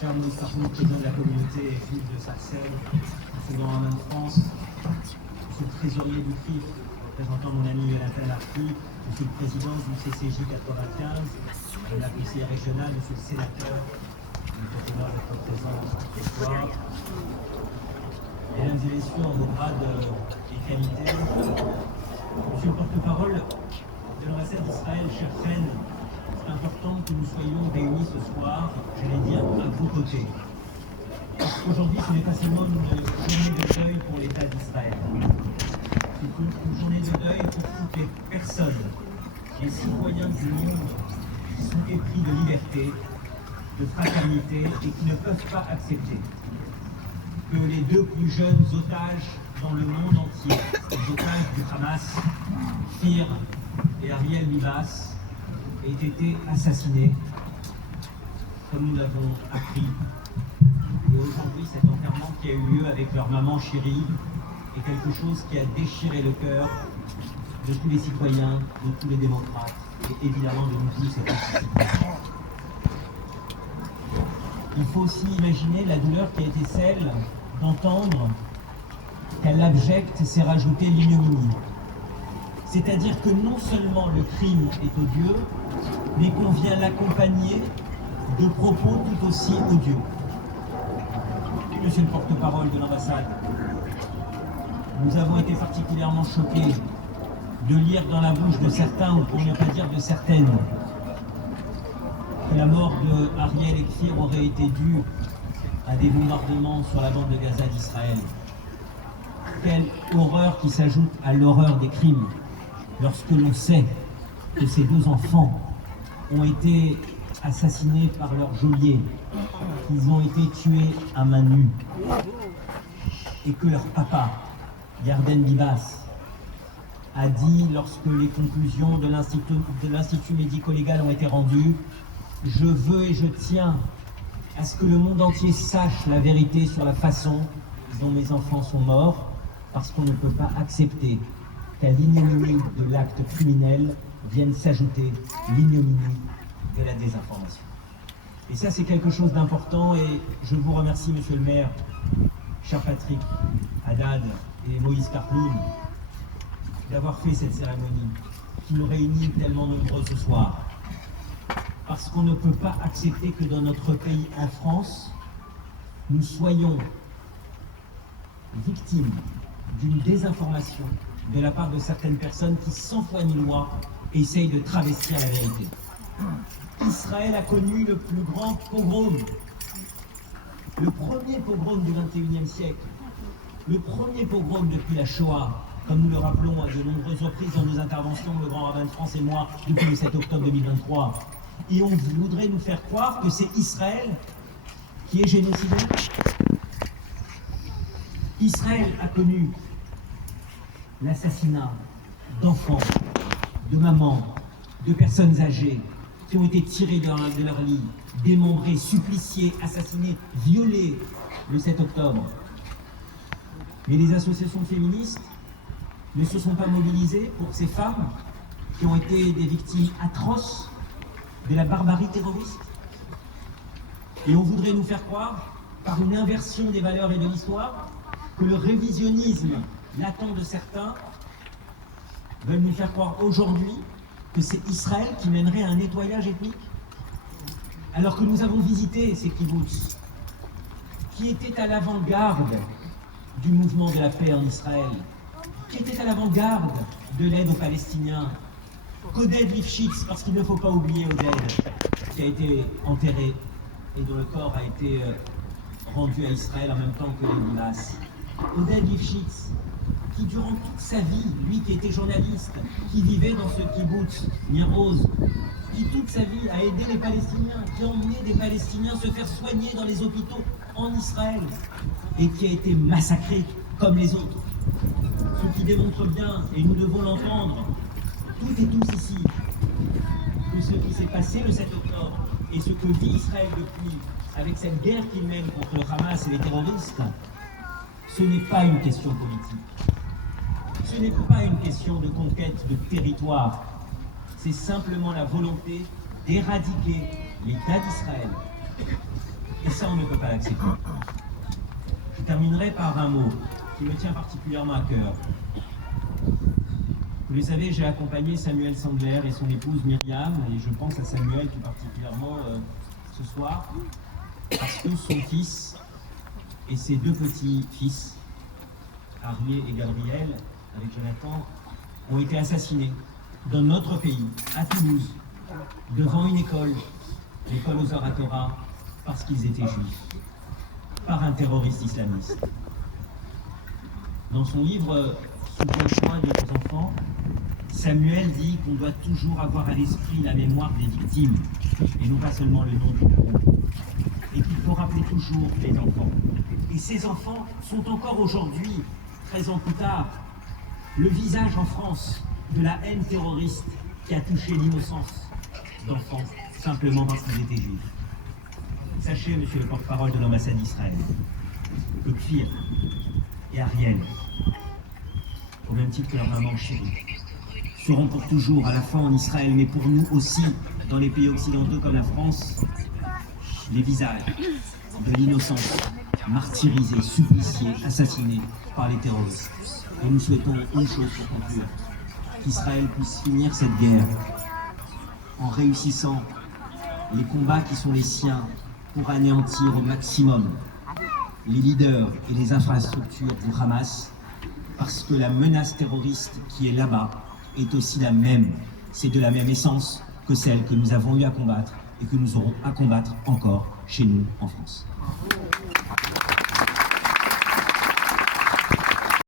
cher Moïse Carpoun, président de la communauté juive de Sarcelles, second rabbin de France, monsieur le trésorier du CRIF, représentant mon ami Jonathan Arki, monsieur le président du CCJ 95, de la conseillère régionale, monsieur le sénateur, du président de votre présence ce soir. Mesdames et messieurs, en vos grades et qualités, monsieur le porte-parole de l'ambassade d'Israël, cher Chen, c'est important que nous soyons réunis ce soir, j'allais dire, à vos côtés. Parce qu'aujourd'hui, ce n'est pas seulement une journée de deuil pour l'État d'Israël. C'est une journée de deuil pour toutes les personnes, les citoyens du monde qui sont épris de liberté, de fraternité et qui ne peuvent pas accepter que les deux plus jeunes otages dans le monde entier, les otages du Hamas, Khir et Ariel Mibas, aient été assassinés, comme nous l'avons appris. Et aujourd'hui, cet enterrement qui a eu lieu avec leur maman chérie est quelque chose qui a déchiré le cœur de tous les citoyens, de tous les démocrates, et évidemment de nous tous et tous. Il faut aussi imaginer la douleur qui a été celle d'entendre qu'à l'abject s'est rajouté l'ignominie. C'est-à-dire que non seulement le crime est odieux, mais qu'on vient l'accompagner de propos tout aussi odieux. Monsieur le porte-parole de l'ambassade, nous avons été particulièrement choqués de lire dans la bouche de certains, ou pour ne pas dire de certaines, que la mort de Ariel et Khir aurait été due à des bombardements sur la bande de Gaza d'Israël. Quelle horreur qui s'ajoute à l'horreur des crimes lorsque l'on sait que ces deux enfants ont été assassinés par leur geôlier, qu'ils ont été tués à main nue, et que leur papa, Yarden Bibas, a dit lorsque les conclusions de l'Institut médico-légal ont été rendues: je veux et je tiens à ce que le monde entier sache la vérité sur la façon dont mes enfants sont morts, parce qu'on ne peut pas accepter qu'à l'ignominie de l'acte criminel vienne s'ajouter l'ignominie de la désinformation. Et ça, c'est quelque chose d'important, et je vous remercie, monsieur le maire, cher Patrick Haddad et Moïse Carpoun, d'avoir fait cette cérémonie qui nous réunit tellement nombreux ce soir. Parce qu'on ne peut pas accepter que dans notre pays, en France, nous soyons victimes d'une désinformation de la part de certaines personnes qui, sans foi ni loi, essayent de travestir la vérité. Israël a connu le plus grand pogrom, le premier pogrom du XXIe siècle, le premier pogrom depuis la Shoah, comme nous le rappelons à de nombreuses reprises dans nos interventions, le grand rabbin de France et moi, depuis le 7 octobre 2023. Et on voudrait nous faire croire que c'est Israël qui est génocidaire. Israël a connu l'assassinat d'enfants, de mamans, de personnes âgées qui ont été tirées de leur lit, démembrées, suppliciées, assassinées, violées le 7 octobre. Mais les associations féministes ne se sont pas mobilisées pour ces femmes qui ont été des victimes atroces de la barbarie terroriste. Et on voudrait nous faire croire, par une inversion des valeurs et de l'histoire, que le révisionnisme latent de certains veulent nous faire croire aujourd'hui que c'est Israël qui mènerait à un nettoyage ethnique. Alors que nous avons visité ces kibboutz, qui étaient à l'avant-garde du mouvement de la paix en Israël, qui étaient à l'avant-garde de l'aide aux Palestiniens, qu'Oded Lifshitz, parce qu'il ne faut pas oublier Oded, qui a été enterré et dont le corps a été rendu à Israël en même temps que les Bibas. Oded Lifshitz, qui durant toute sa vie, lui qui était journaliste, qui vivait dans ce kibbutz Nir Oz, qui toute sa vie a aidé les Palestiniens, qui a emmené des Palestiniens se faire soigner dans les hôpitaux en Israël, et qui a été massacré comme les autres. Ce qui démontre bien, et nous devons l'entendre, toutes et tous ici, que ce qui s'est passé le 7 octobre et ce que vit Israël depuis, avec cette guerre qu'il mène contre le Hamas et les terroristes, ce n'est pas une question politique. Ce n'est pas une question de conquête de territoire. C'est simplement la volonté d'éradiquer l'État d'Israël. Et Et ça, on ne peut pas l'accepter. Je terminerai par un mot qui me tient particulièrement à cœur. Vous le savez, j'ai accompagné Samuel Sandler et son épouse Myriam, et je pense à Samuel tout particulièrement ce soir, parce que son fils et ses deux petits-fils, Arié et Gabriel, avec Jonathan, ont été assassinés dans notre pays, à Toulouse, devant une école, l'école aux Oratora, parce qu'ils étaient juifs, par un terroriste islamiste. Dans son livre « Sous le soin de nos enfants », Samuel dit qu'on doit toujours avoir à l'esprit la mémoire des victimes, et non pas seulement le nom du bourreau, et qu'il faut rappeler toujours les enfants. Et ces enfants sont encore aujourd'hui, 13 ans plus tard, le visage en France de la haine terroriste qui a touché l'innocence d'enfants simplement parce qu'ils étaient juifs. Sachez, monsieur le porte-parole de l'ambassade d'Israël, que Kfir et Ariel, au même titre que leur maman chérie, seront pour toujours, à la fois en Israël, mais pour nous aussi, dans les pays occidentaux comme la France, les visages de l'innocence martyrisée, suppliciée, assassinée par les terroristes. Et nous souhaitons une chose pour conclure, qu'Israël puisse finir cette guerre en réussissant les combats qui sont les siens pour anéantir au maximum les leaders et les infrastructures du Hamas, parce que la menace terroriste qui est là-bas est aussi la même. C'est de la même essence que celle que nous avons eu à combattre et que nous aurons à combattre encore chez nous en France.